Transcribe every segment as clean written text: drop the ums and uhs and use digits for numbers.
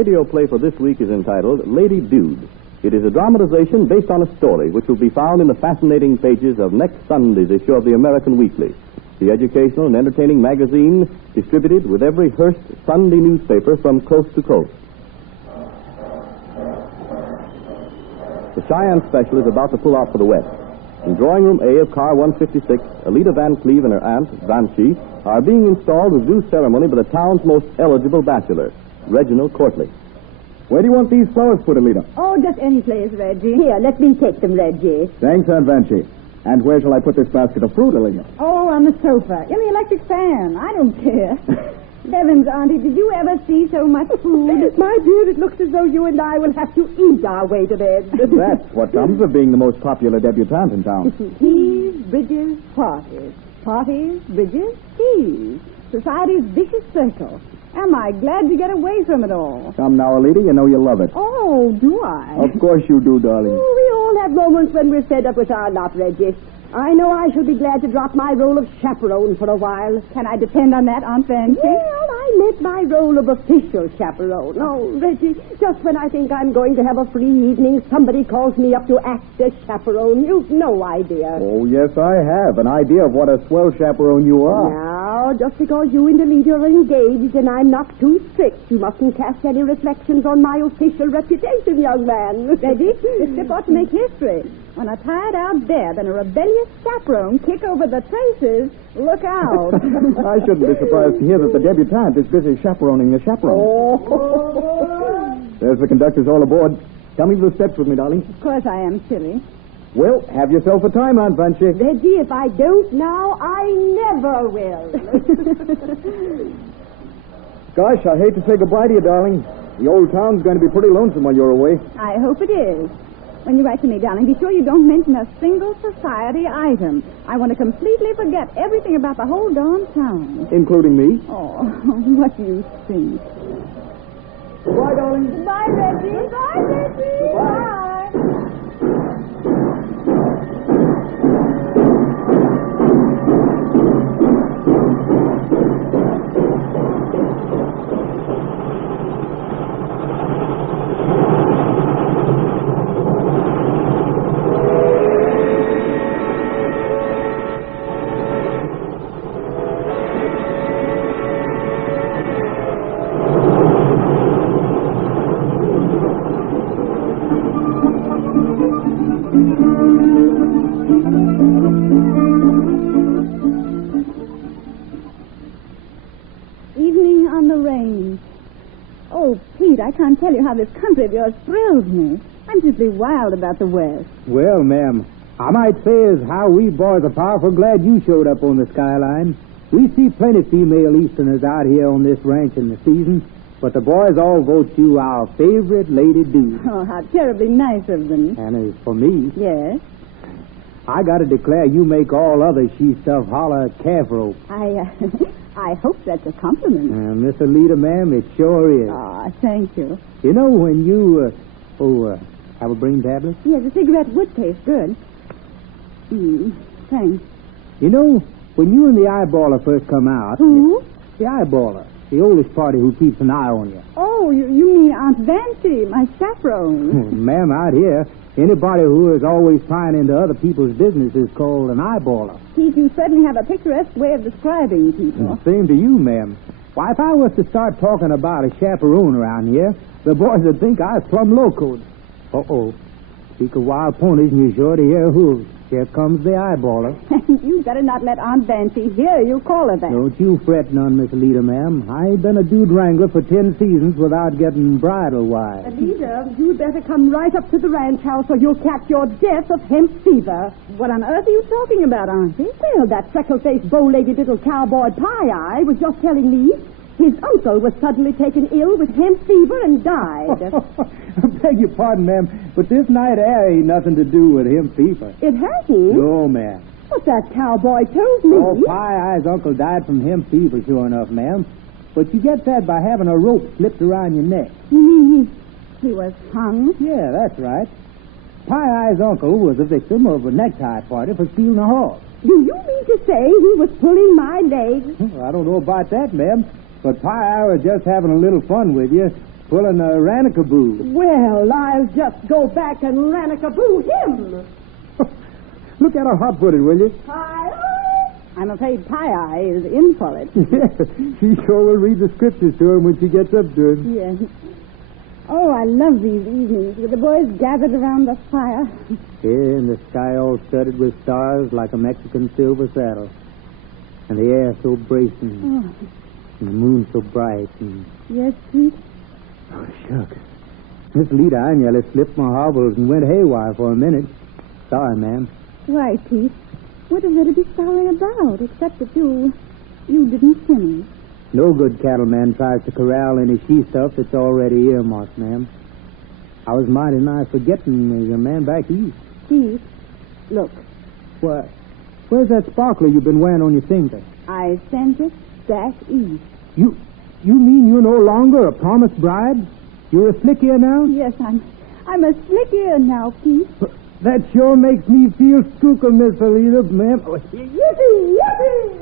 radio play for this week is entitled Lady Dude. It is a dramatization based on a story which will be found in the fascinating pages of next Sunday's issue of the American Weekly, the educational and entertaining magazine distributed with every Hearst Sunday newspaper from coast to coast. The Cheyenne Special is about to pull out for the West. In drawing room A of car 156, Alida Van Cleve and her aunt, Banshee, are being installed with due ceremony by the town's most eligible bachelor, Reginald Courtley. Where do you want these flowers put, Alida? Oh, just any place, Reggie. Here, let me take them, Reggie. Thanks, Aunt Banshee. And where shall I put this basket of fruit, Alida? Oh, on the sofa. In the electric fan. I don't care. Heavens, Auntie, did you ever see so much food? My dear, it looks as though you and I will have to eat our way to bed. That's what comes of being the most popular debutante in town. Teas, bridges, parties. Parties, bridges, teas. Society's vicious circle. Am I glad to get away from it all? Come now, Alida, you know you love it. Oh, do I? Of course you do, darling. Oh, we all have moments when we're fed up with our lot, Reggie. I know I shall be glad to drop my role of chaperone for a while. Can I depend on that, Aunt Fancy? Well, I meant my role of official chaperone. Oh, Reggie, just when I think I'm going to have a free evening, somebody calls me up to act as chaperone. You've no idea. Oh, yes, I have. An idea of what a swell chaperone you are. Now, just because you and Alida are engaged and I'm not too strict, you mustn't cast any reflections on my official reputation, young man. Ready? This trip ought to make history. When a tired-out deb and a rebellious chaperone kick over the traces, look out. I shouldn't be surprised to hear that the debutante is busy chaperoning the chaperone. Oh. There's the conductors all aboard. Come to the steps with me, darling. Of course I am silly. Well, have yourself a time, Aunt Banshee. Reggie, if I don't now, I never will. Gosh, I hate to say goodbye to you, darling. The old town's going to be pretty lonesome while you're away. I hope it is. When you write to me, darling, be sure you don't mention a single society item. I want to completely forget everything about the whole darn town. Including me? Oh, what do you think? Goodbye, darling. Goodbye, Reggie. Goodbye, Reggie. Goodbye. Evening on the range. Oh, Pete, I can't tell you how this country of yours thrills me. I'm simply wild about the West. Well, ma'am, I might say as how we boys are powerful glad you showed up on the skyline. We see plenty female Easterners out here on this ranch in the season, but the boys all vote you our favorite lady dude. Oh, how terribly nice of them. And as for me, Yes? I gotta declare you make all other she stuff holler calf rope. I hope that's a compliment. Miss Alida, ma'am, it sure is. Ah, thank you. You know, when you, have a brain tablet? Yes, a cigarette would taste good. Thanks. You know, when you and the eyeballer first come out... Who? The eyeballer. The oldest party who keeps an eye on you. Oh, you mean Aunt Vancy, my chaperone. Ma'am, out here, anybody who is always prying into other people's business is called an eyeballer. Pete, you certainly have a picturesque way of describing people. Same to you, ma'am. Why, if I was to start talking about a chaperone around here, the boys would think I was plumb locoed. Uh-oh. Speak of wild ponies, and you're sure to hear hooves. Here comes the eyeballer. You better not let Aunt Vancy hear you call her that. Don't you fret none, Miss Alida, ma'am. I ain't been a dude wrangler for 10 seasons without getting bridle wise. Alida, you'd better come right up to the ranch house or you'll catch your death of hemp fever. What on earth are you talking about, Auntie? Well, that freckle-faced, bow-legged little cowboy Pie-Eye was just telling me his uncle was suddenly taken ill with hemp fever and died. I beg your pardon, ma'am, but this night air ain't nothing to do with hemp fever. It hasn't? No, ma'am. But that cowboy told me. Oh, Pie-Eye's uncle died from hemp fever, sure enough, ma'am. But you get that by having a rope slipped around your neck. You mean he was hung? Yeah, that's right. Pie-Eye's uncle was a victim of a necktie party for stealing a horse. Do you mean to say he was pulling my leg? I don't know about that, ma'am. But Pie-Eye was just having a little fun with you pulling a Ranakaboo. Well, I'll just go back and Ranakaboo him. Look at her hot-footed, will you? Pie-Eye? I'm afraid Pie-Eye is in for it. Yes, she sure will read the scriptures to him when she gets up to him. Yes. Oh, I love these evenings with the boys gathered around the fire. Yeah, and the sky all studded with stars like a Mexican silver saddle. And the air so bracing. Oh. And the moon so bright. And... Yes, Pete? Oh, shucks. Miss Lita, I nearly slipped my hobbles and went haywire for a minute. Sorry, ma'am. Why, Pete? What is there to be sorry about, except that you didn't finish? No good cattleman tries to corral any she stuff that's already earmarked, ma'am. I was mighty nigh forgetting there's a man back east. Pete, look. What? Where's that sparkler you've been wearing on your finger? I sent it back east. You mean you're no longer a promised bride? You're a slick ear now? Yes, I'm a slick ear now, Pete. That sure makes me feel skookum, Miss Alita, ma'am. Yippee! Yippee!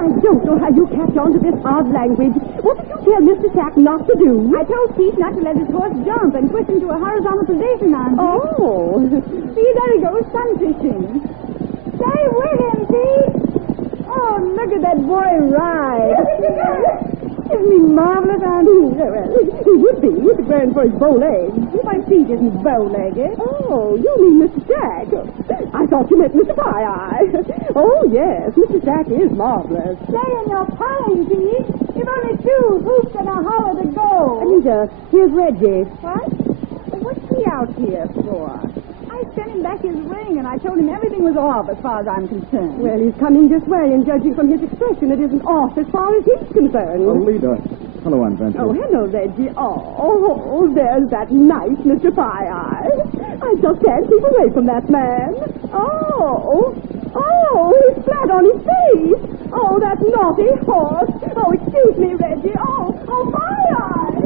I don't know how you catch on to this odd language. What did you tell Mr. Sack not to do? I told Pete not to let his horse jump and twist into a horizontal position, Auntie. Oh. See, there he goes, sun fishing. Stay with him, Pete. Oh, look at that boy ride. Isn't he marvelous, Auntie? He would be if it weren't for his bow legs. My feet isn't bow-legged. Oh, you mean Mr. Jack. I thought you meant Mr. Pie-Eye. Oh, yes, Mr. Jack is marvelous. Stay in your pine, Pete. You've only 2 hoops and a hollow to go. Anita, here's Reggie. What? What's he out here for? I sent him back his ring, and I told him everything was off as far as I'm concerned. Well, he's coming this way, and judging from his expression, it isn't off as far as he's concerned. Lita. Hello, Aunt Fancy. Oh, hello, Reggie. Oh, there's that nice Mr. Pie-Eye. I just can't keep away from that man. Oh, he's flat on his face. Oh, that naughty horse. Oh, excuse me, Reggie. Oh, Pie-Eye.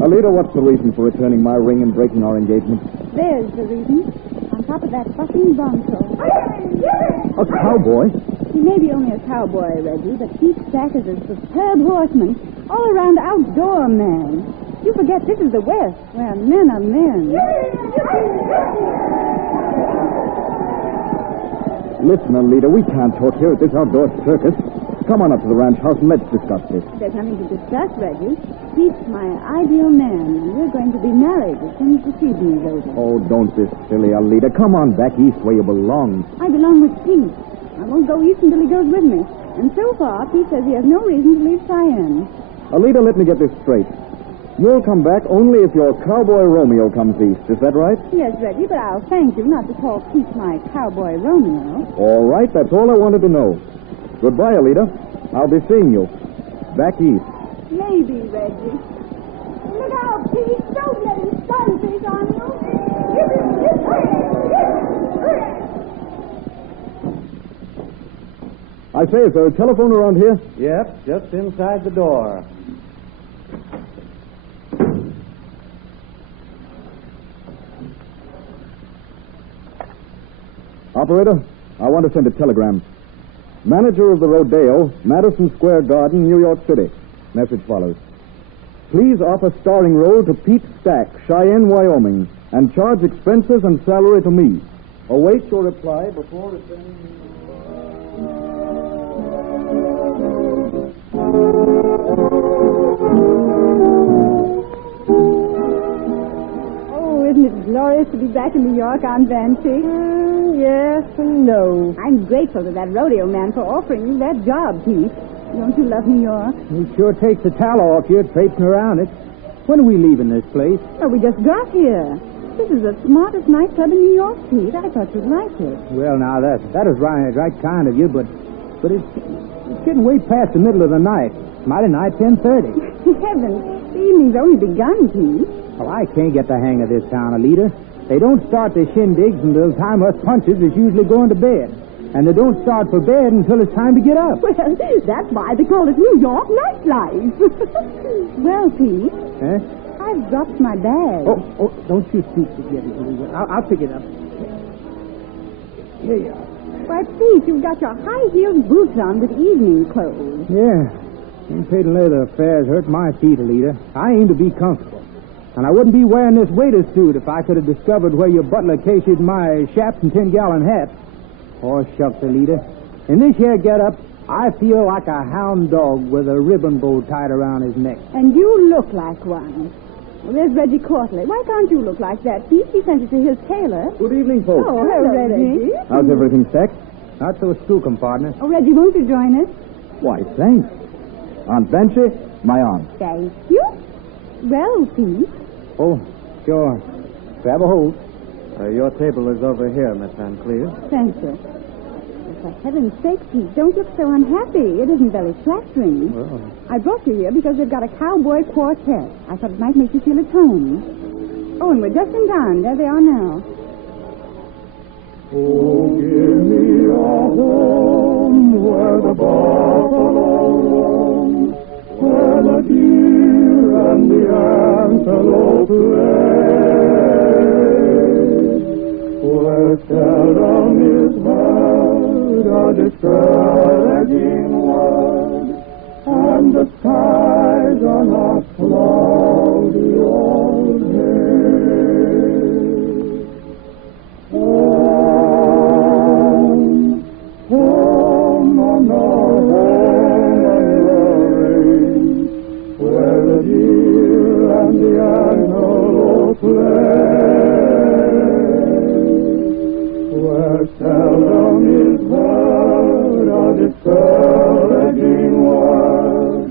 Alita, what's the reason for returning my ring and breaking our engagement? There's the reason. On top of that fucking bronco. A cowboy? He may be only a cowboy, Reggie, but Pete Stack is a superb horseman, all-around outdoor man. You forget this is the West, where men are men. Listen, Alita, we can't talk here at this outdoor circus. Come on up to the ranch house and let's discuss this. There's nothing to discuss, Reggie. Pete's my ideal man, and we're going to be married as soon as this evening is over. Oh, don't be silly, Alita. Come on back east where you belong. I belong with Pete. I won't go east until he goes with me. And so far, Pete says he has no reason to leave Cheyenne. Alita, let me get this straight. You'll come back only if your cowboy Romeo comes east. Is that right? Yes, Reggie, but I'll thank you not to call Pete my cowboy Romeo. All right, that's all I wanted to know. Goodbye, Alita. I'll be seeing you. Back east. Maybe, Reggie. Look out, Pete. Don't let him sunfish on you. I say, is there a telephone around here? Yep, just inside the door. Operator, I want to send a telegram. Manager of the Rodeo, Madison Square Garden, New York City. Message follows. Please offer starring role to Pete Stack, Cheyenne, Wyoming, and charge expenses and salary to me. Await your reply before returning. Oh, isn't it glorious to be back in New York, Aunt Fancy? Yes and no. I'm grateful to that rodeo man for offering you that job, Pete. Don't you love New York? It sure takes the tallow off you traipsing around it. When are we leaving this place? Oh, we just got here. This is the smartest nightclub in New York, Pete. I thought you'd like it. Well, now, that is right kind of you, but it's getting way past the middle of the night. Mighty nigh 10:30. Heavens, the evening's only begun, Pete. Well, I can't get the hang of this town, Alita. They don't start their shindigs until the time us punches is usually going to bed. and they don't start for bed until it's time to get up. Well, that's why they call it New York nightlife. Well, Pete, Eh? I've dropped my bag. Oh, don't you stoop to get it, Louisa. I'll pick it up. Here you are. Why, Pete, you've got your high-heeled boots on with evening clothes. Yeah. Unpaid leather affairs hurt my feet, Alita. I aim to be comfortable. And I wouldn't be wearing this waiter's suit if I could have discovered where your butler cached my Shaps and 10-gallon hat. Oh, shucks, Alita. In this here get-up, I feel like a hound dog with a ribbon bow tied around his neck. And you look like one. Well, there's Reggie Courtley. Why can't you look like that, Pete? He sent it to his tailor. Good evening, folks. Oh, hello, Reggie. How's everything, Stack? Not so skookum, partner. Oh, Reggie, won't you join us? Why, thanks. Aunt Banshee, my aunt. Thank you. Well, Pete. Oh, sure. Grab a hold. Your table is over here, Miss Van Cleave. Thank you. Oh, for heaven's sake, Pete, don't look so unhappy. It isn't very flattering. Well, I brought you here because they've got a cowboy quartet. I thought it might make you feel at home. Oh, and we're just in time. There they are now. Oh, give me a home where the buffalo roam, where the deer and the antelope play, where seldom is heard a discouraging word, and the skies are not cloudy all day. Home on the range, where the deer and the antelope play, where seldom is heard a discouraging word,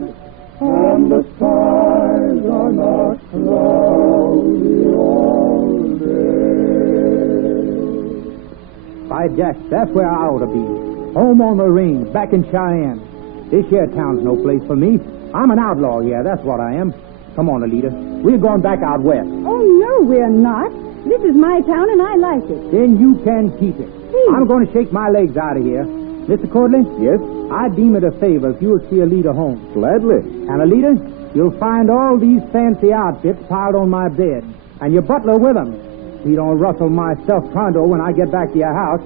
and the skies are not cloudy all day. by Jack, that's where I ought to be. Home on the range, back in Cheyenne. This here town's no place for me. I'm an outlaw here, that's what I am. Come on, Alita. We're going back out west. Oh, no, we're not. This is my town, and I like it. Then you can keep it. Please. I'm going to shake my legs out of here. Mr. Courtley? Yes? I deem it a favor if you'll see Alita home. Gladly. And Alita, you'll find all these fancy outfits piled on my bed. And your butler with them. He don't rustle my stuffed condo when I get back to your house.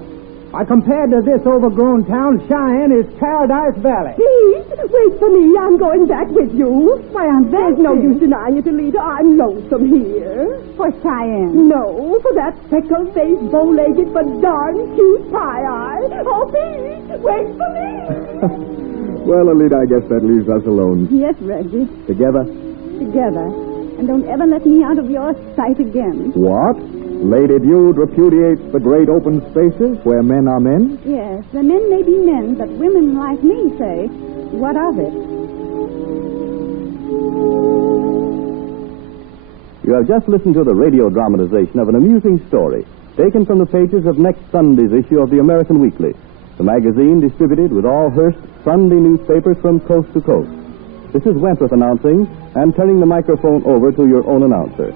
Why, compared to this overgrown town, Cheyenne is Paradise Valley. Please, wait for me. I'm going back with you. Why, Aunt Bessie. There's no use denying it, Alita. I'm lonesome here. For Cheyenne? No, for that freckle-faced, bow-legged, but darn cute pie-eye. Oh, Pete, wait for me. Well, Alita, I guess that leaves us alone. Yes, Reggie. Together? Together. And don't ever let me out of your sight again. What? Lady Bude repudiates the great open spaces where men are men? Yes, the men may be men, but women like me say, what of it? You have just listened to the radio dramatization of an amusing story taken from the pages of next Sunday's issue of the American Weekly, the magazine distributed with all Hearst Sunday newspapers from coast to coast. This is Wentworth announcing and turning the microphone over to your own announcer.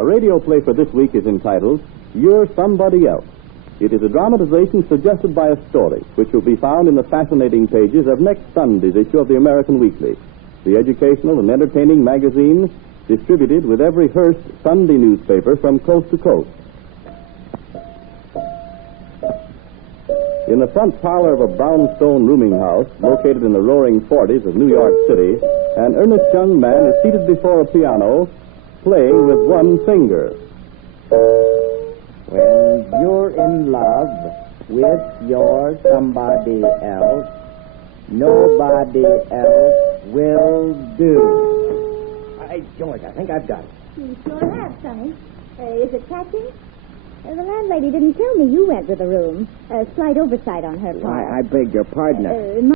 A radio play for this week is entitled You're Somebody Else. It is a dramatization suggested by a story, which will be found in the fascinating pages of next Sunday's issue of the American Weekly, the educational and entertaining magazine distributed with every Hearst Sunday newspaper from coast to coast. In the front parlor of a brownstone rooming house located in the roaring 40s of New York City, an earnest young man is seated before a piano, playing with one finger. When you're in love with your somebody else, nobody else will do. Hey, George, I think I've got it. You sure have, Sonny. Is it catching? The landlady didn't tell me you went to the room. A slight oversight on her part. I beg your pardon.